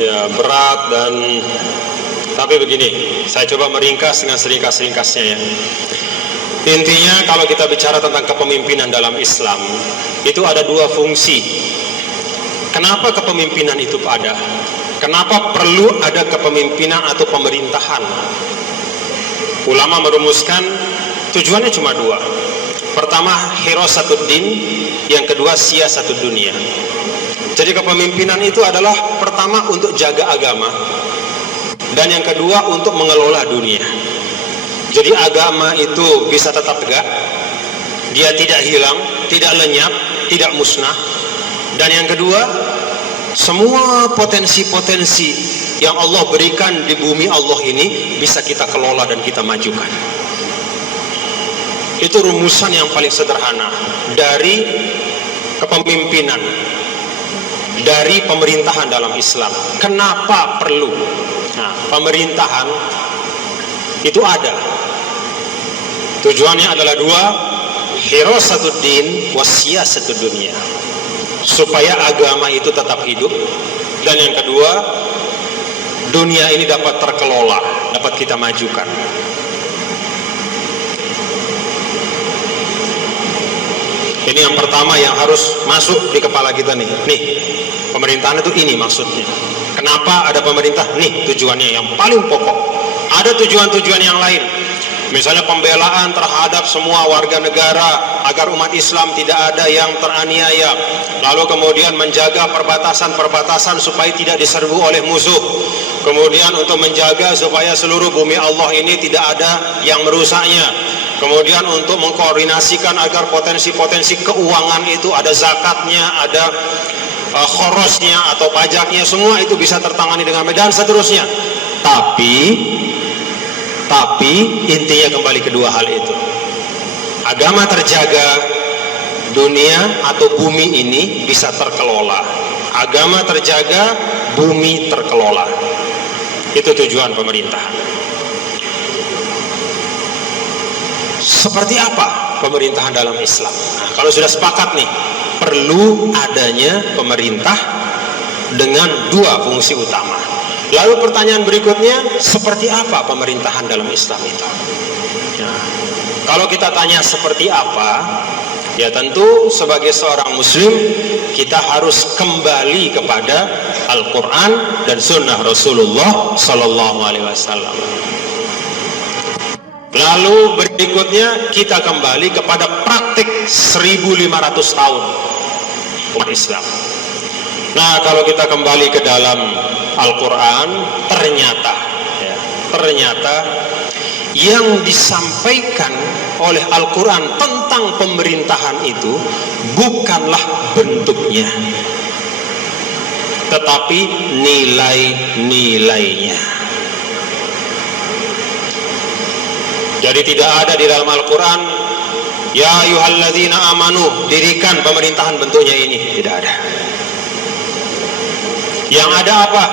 ya berat dan tapi begini, saya coba meringkas dengan seringkas-ringkasnya ya. Intinya kalau kita bicara tentang kepemimpinan dalam Islam, itu ada dua fungsi. Kenapa kepemimpinan itu ada? Kenapa perlu ada kepemimpinan atau pemerintahan? Ulama merumuskan tujuannya cuma dua. Pertama, hirasatuddin, yang kedua siyasatud dunia. Jadi kepemimpinan itu adalah pertama untuk jaga agama, dan yang kedua untuk mengelola dunia. Jadi agama itu bisa tetap tegak, dia tidak hilang, tidak lenyap, tidak musnah. Dan yang kedua, semua potensi-potensi yang Allah berikan di bumi Allah ini bisa kita kelola dan kita majukan. Itu rumusan yang paling sederhana dari kepemimpinan, dari pemerintahan dalam Islam. Kenapa perlu? Nah, pemerintahan itu ada. Tujuannya adalah dua, hirasatuddin wasiyasatud dunia, supaya agama itu tetap hidup, dan yang kedua, dunia ini dapat terkelola, dapat kita majukan. Ini yang pertama yang harus masuk di kepala kita nih. Nih, pemerintahan itu ini maksudnya. Kenapa ada pemerintah? Nih tujuannya yang paling pokok. Ada tujuan-tujuan yang lain. Misalnya pembelaan terhadap semua warga negara agar umat Islam tidak ada yang teraniaya. Lalu kemudian menjaga perbatasan-perbatasan supaya tidak diserbu oleh musuh. Kemudian untuk menjaga supaya seluruh bumi Allah ini tidak ada yang merusaknya. Kemudian untuk mengkoordinasikan agar potensi-potensi keuangan itu ada zakatnya, ada khorosnya atau pajaknya, semua itu bisa tertangani dengan baik dan seterusnya. Tapi intinya kembali kedua hal itu. Agama terjaga, dunia atau bumi ini bisa terkelola. Agama terjaga, bumi terkelola. Itu tujuan pemerintah. Seperti apa pemerintahan dalam Islam? Nah, kalau sudah sepakat nih, perlu adanya pemerintah dengan dua fungsi utama. Lalu pertanyaan berikutnya, seperti apa pemerintahan dalam Islam itu? Nah, kalau kita tanya seperti apa, ya tentu sebagai seorang muslim kita harus kembali kepada Al-Quran dan Sunnah Rasulullah Sallallahu Alaihi Wasallam. Lalu berikutnya kita kembali kepada praktik 1500 tahun umat Islam. Nah, kalau kita kembali ke dalam Al-Quran, ternyata yang disampaikan oleh Al-Quran tentang pemerintahan itu bukanlah bentuknya, tetapi nilai-nilainya. Jadi tidak ada di dalam Al-Quran, ya ayyuhalladzina amanu, dirikan pemerintahan bentuknya ini. Tidak ada. Yang ada apa?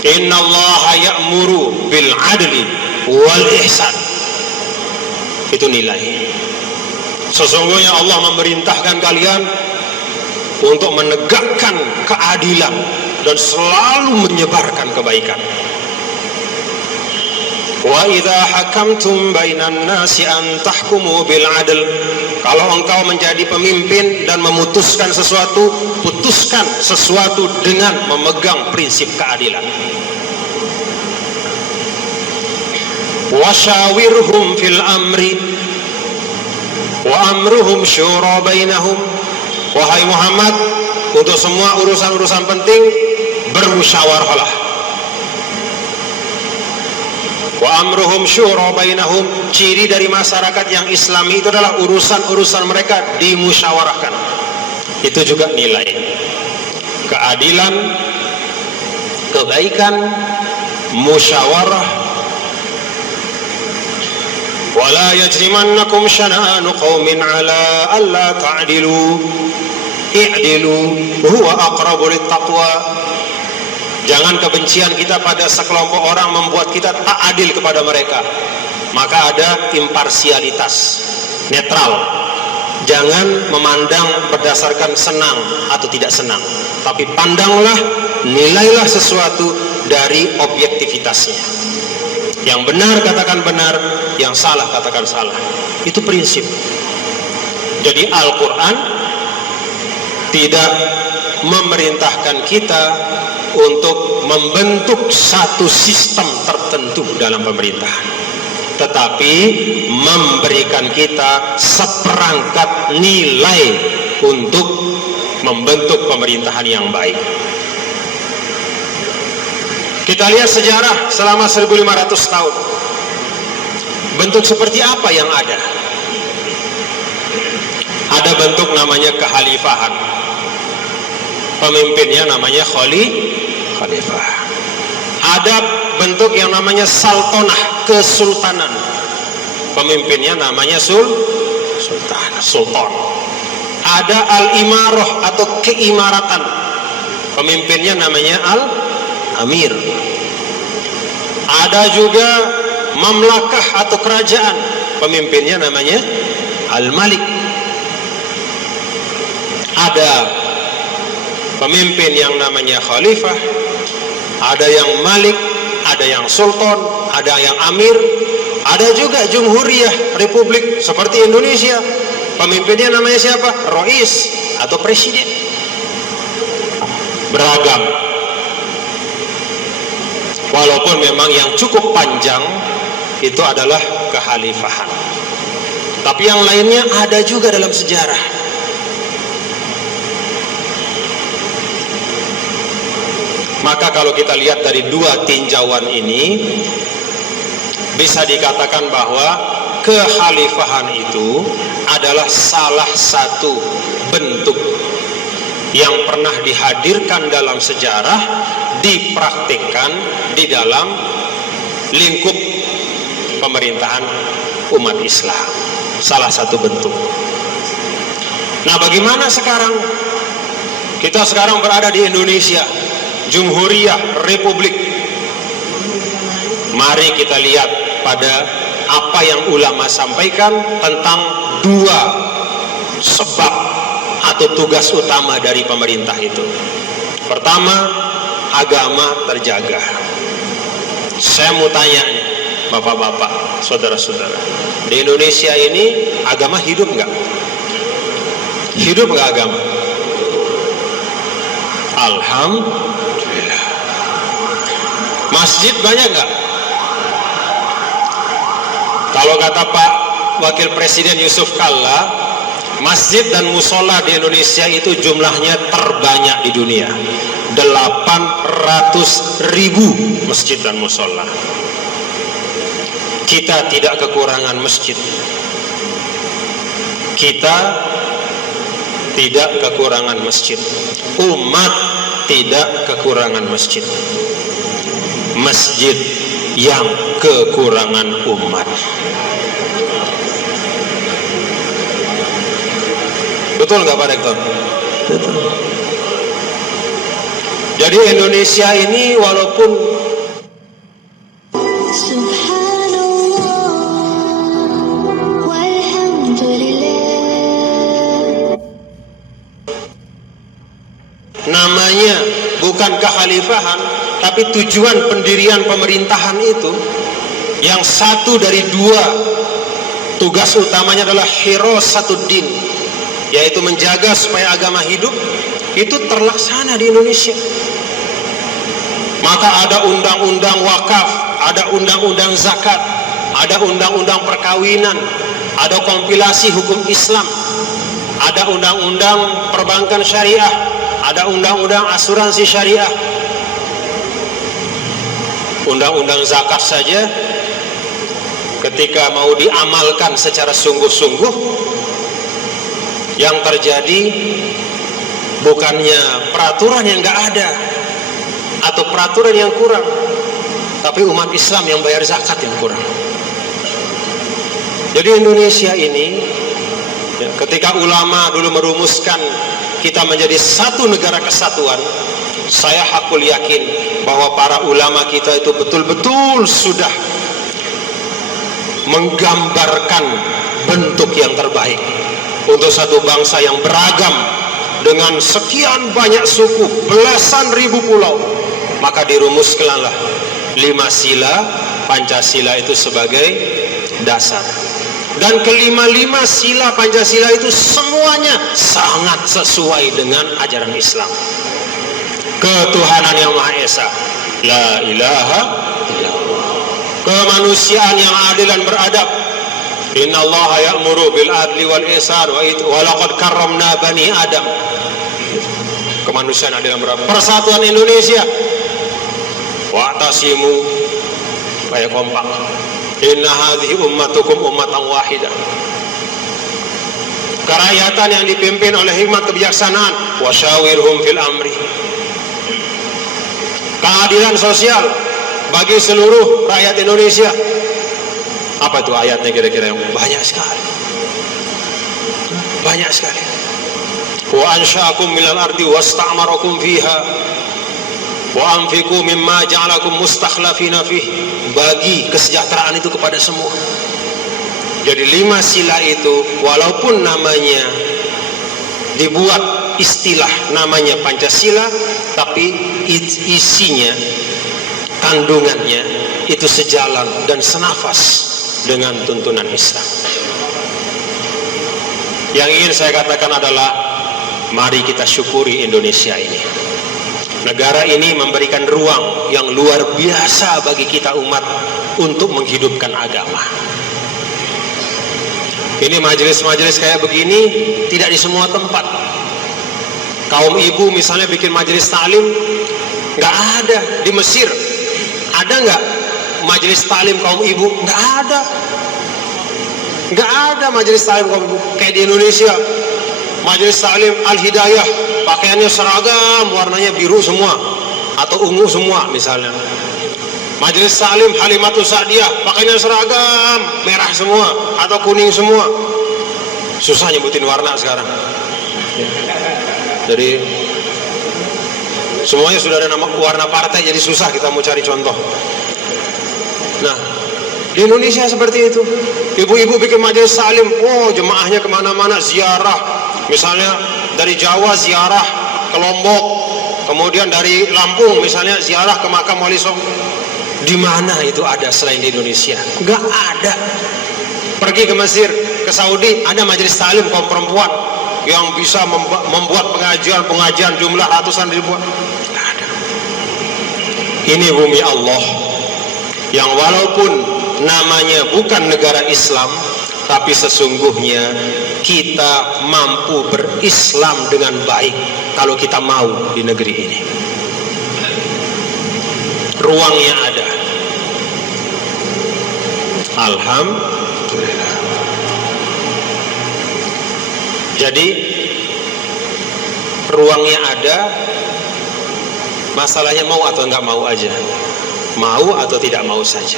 Innallaha ya'muru bil adli wal ihsan. Itu nilai. Sesungguhnya Allah memerintahkan kalian untuk menegakkan keadilan dan selalu menyebarkan kebaikan. Wa idza hakamtum bainan nasi an tahkumu bil adl. Kalau engkau menjadi pemimpin dan memutuskan sesuatu, putuskan sesuatu dengan memegang prinsip keadilan. Wasyawirhum fil amri wa amruhum syura bainahum. Wahai Muhammad, untuk semua urusan-urusan penting bermusyawarahlah. Wa amruhum syura bainahum, ciri dari masyarakat yang Islami itu adalah urusan-urusan mereka dimusyawarahkan. Itu juga nilai keadilan, kebaikan, musyawarah. Wala yajrimannakum syana'anu qaumin ala alla ta'dilu i'dilu huwa aqrabu littaqwa. Jangan kebencian kita pada sekelompok orang membuat kita tak adil kepada mereka. Maka ada imparsialitas, netral. Jangan memandang berdasarkan senang atau tidak senang, tapi pandanglah, nilailah sesuatu dari objektivitasnya. Yang benar katakan benar, yang salah katakan salah. Itu prinsip. Jadi Al-Quran tidak memerintahkan kita untuk membentuk satu sistem tertentu dalam pemerintahan, tetapi memberikan kita seperangkat nilai untuk membentuk pemerintahan yang baik. Kita lihat sejarah selama 1500 tahun. Bentuk seperti apa yang ada? Ada bentuk namanya kekhalifahan. Pemimpinnya namanya khalifah. Ada bentuk yang namanya saltonah, kesultanan. Pemimpinnya namanya sultan. Ada al-imarah atau keimaratan. Pemimpinnya namanya al-amir. Ada juga mamlakah atau kerajaan. Pemimpinnya namanya al-malik. Ada pemimpin yang namanya khalifah, ada yang malik, ada yang sultan, ada yang amir, ada juga jumhuriyah, republik seperti Indonesia. Pemimpinnya namanya siapa? Rais atau presiden. Beragam. Walaupun memang yang cukup panjang itu adalah kekhalifahan. Tapi yang lainnya ada juga dalam sejarah. Maka kalau kita lihat dari dua tinjauan ini, bisa dikatakan bahwa kekhalifahan itu adalah salah satu bentuk yang pernah dihadirkan dalam sejarah, dipraktikkan di dalam lingkup pemerintahan umat Islam. Salah satu bentuk. Nah, bagaimana sekarang? Kita sekarang berada di Indonesia, Jumhuriyah Republik. Mari kita lihat pada apa yang ulama sampaikan tentang dua sebab atau tugas utama dari pemerintah itu. Pertama, agama terjaga. Saya mau tanya nih, bapak-bapak, saudara-saudara, di Indonesia ini agama hidup nggak? Hidup nggak agama? Alhamdulillah. Masjid banyak nggak? Kalau kata Pak Wakil Presiden Yusuf Kalla, masjid dan musola di Indonesia itu jumlahnya terbanyak di dunia. 800.000 masjid dan musola. Kita tidak kekurangan masjid. Kita tidak kekurangan masjid. Umat tidak kekurangan masjid. Masjid yang kekurangan umat. Betul nggak Pak Rektor? Betul. Jadi Indonesia ini walaupun namanya bukan kekhalifahan, tapi tujuan pendirian pemerintahan itu yang satu dari dua tugas utamanya adalah hirasatuddin, yaitu menjaga supaya agama hidup, itu terlaksana di Indonesia. Maka ada undang-undang wakaf, ada undang-undang zakat, ada undang-undang perkawinan, ada kompilasi hukum Islam, ada undang-undang perbankan syariah, ada undang-undang asuransi syariah. Undang-undang zakat saja ketika mau diamalkan secara sungguh-sungguh, yang terjadi bukannya peraturan yang nggak ada atau peraturan yang kurang, tapi umat Islam yang bayar zakat yang kurang. Jadi Indonesia ini, ketika ulama dulu merumuskan kita menjadi satu negara kesatuan, saya hakul yakin bahwa para ulama kita itu betul-betul sudah menggambarkan bentuk yang terbaik untuk satu bangsa yang beragam dengan sekian banyak suku, belasan ribu pulau, maka dirumuskanlah 5 sila Pancasila itu sebagai dasar. Dan kelima-lima sila Pancasila itu semuanya sangat sesuai dengan ajaran Islam. Ketuhanan yang Maha Esa, la ilaha illallah. Kemanusiaan yang adil dan beradab, innallaha ya'muru bil adli wal ihsan wa laqad karramna bani Adam. Kemanusiaan adil dan beradab. Persatuan Indonesia, wa'tasimu, supaya kompak. Inna hadhihi ummatukum ummatan wahidah. Kerakyatan yang dipimpin oleh hikmat kebijaksanaan, wasyawirhum fil amri. Keadilan sosial bagi seluruh rakyat Indonesia. Apa itu ayatnya kira-kira? Yang banyak sekali. Banyak sekali. Wa ansha'akum minal ardi wasta'marakum fiha wa anfiqu mimma ja'alakum mustakhlafina fih. Bagi kesejahteraan itu kepada semua. Jadi 5 sila itu walaupun namanya dibuat istilah namanya Pancasila, tapi isinya, kandungannya itu sejalan dan senafas dengan tuntunan Islam. Yang ingin saya katakan adalah mari kita syukuri Indonesia ini. Negara ini memberikan ruang yang luar biasa bagi kita umat untuk menghidupkan agama. Ini majelis-majelis kayak begini tidak di semua tempat. Kaum ibu misalnya bikin majelis ta'lim, nggak ada. Di Mesir ada nggak majelis ta'lim kaum ibu? Nggak ada. Nggak ada majelis ta'lim kaum ibu. Kayak di Indonesia, majelis ta'lim Al-Hidayah, pakaiannya seragam, warnanya biru semua atau ungu semua misalnya. Majelis ta'lim Halimatus Sa'diyah, pakaiannya seragam, merah semua atau kuning semua. Susah nyebutin warna sekarang. Jadi semuanya sudah ada nama warna partai, jadi susah kita mau cari contoh. Nah, di Indonesia seperti itu. Ibu-ibu bikin majelis ta'lim, oh jemaahnya kemana-mana ziarah. Misalnya dari Jawa ziarah ke Lombok, kemudian dari Lampung misalnya ziarah ke makam Wali Songo. Di mana itu ada selain di Indonesia? Enggak ada. Pergi ke Mesir, ke Saudi, ada majelis ta'lim kaum perempuan yang bisa membuat pengajian jumlah ratusan ribuan. Enggak ada. Ini bumi Allah yang walaupun namanya bukan negara Islam, tapi sesungguhnya kita mampu berislam dengan baik kalau kita mau di negeri ini. Ruangnya ada. Alhamdulillah. Jadi ruangnya ada, masalahnya mau atau enggak mau aja. Mau atau tidak mau saja.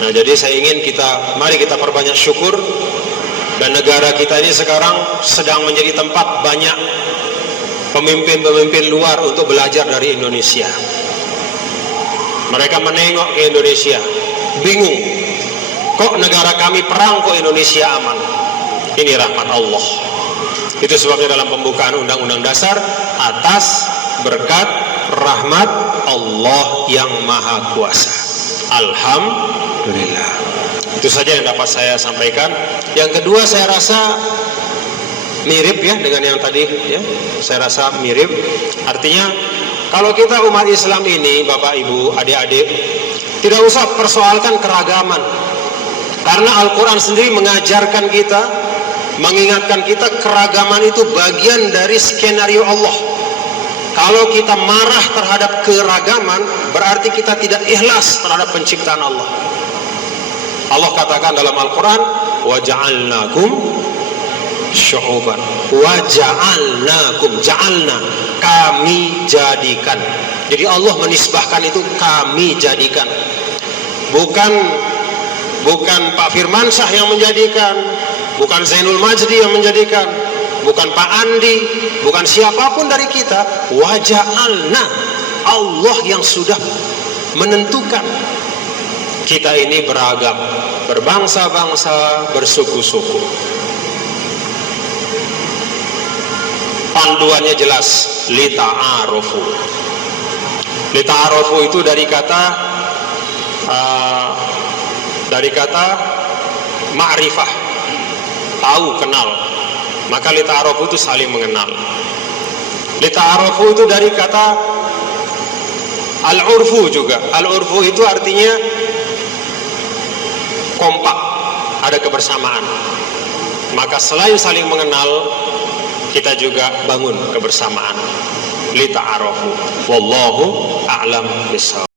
Nah, jadi saya ingin mari kita perbanyak syukur. Dan negara kita ini sekarang sedang menjadi tempat banyak pemimpin-pemimpin luar untuk belajar dari Indonesia. Mereka menengok ke Indonesia, bingung, kok negara kami perang, kok Indonesia aman. Ini rahmat Allah. Itu sebabnya dalam pembukaan Undang-Undang Dasar, atas berkat rahmat Allah yang Maha Kuasa. Alhamdulillah. Itu saja yang dapat saya sampaikan. Yang kedua, saya rasa mirip ya dengan yang tadi ya. Saya rasa mirip. Artinya kalau kita umat Islam ini, Bapak Ibu, adik-adik, tidak usah persoalkan keragaman. Karena Al-Quran sendiri mengajarkan kita, mengingatkan kita keragaman itu bagian dari skenario Allah. Kalau kita marah terhadap keragaman, berarti kita tidak ikhlas terhadap penciptaan Allah. Allah katakan dalam Al-Quran, وَجَعَلْنَاكُمْ syu'uban waja'alnakum, ja'alna, kami jadikan. Jadi Allah menisbahkan itu kami jadikan, bukan Pak Firmansyah yang menjadikan, bukan Zainul Majdi yang menjadikan, bukan Pak Andi, bukan siapapun dari kita. Waja'alna, Allah yang sudah menentukan kita ini beragam, berbangsa-bangsa, bersuku-suku. panduannya jelas, lita'arufu. Lita'arufu itu dari kata ma'rifah, tahu, kenal. Maka lita'arufu itu saling mengenal. Lita'arufu itu dari kata al-urfu juga. Al-urfu itu artinya kompak, ada kebersamaan. Maka selain saling mengenal, kita juga bangun kebersamaan. Lita'arufu. Wallahu a'lam bishawab.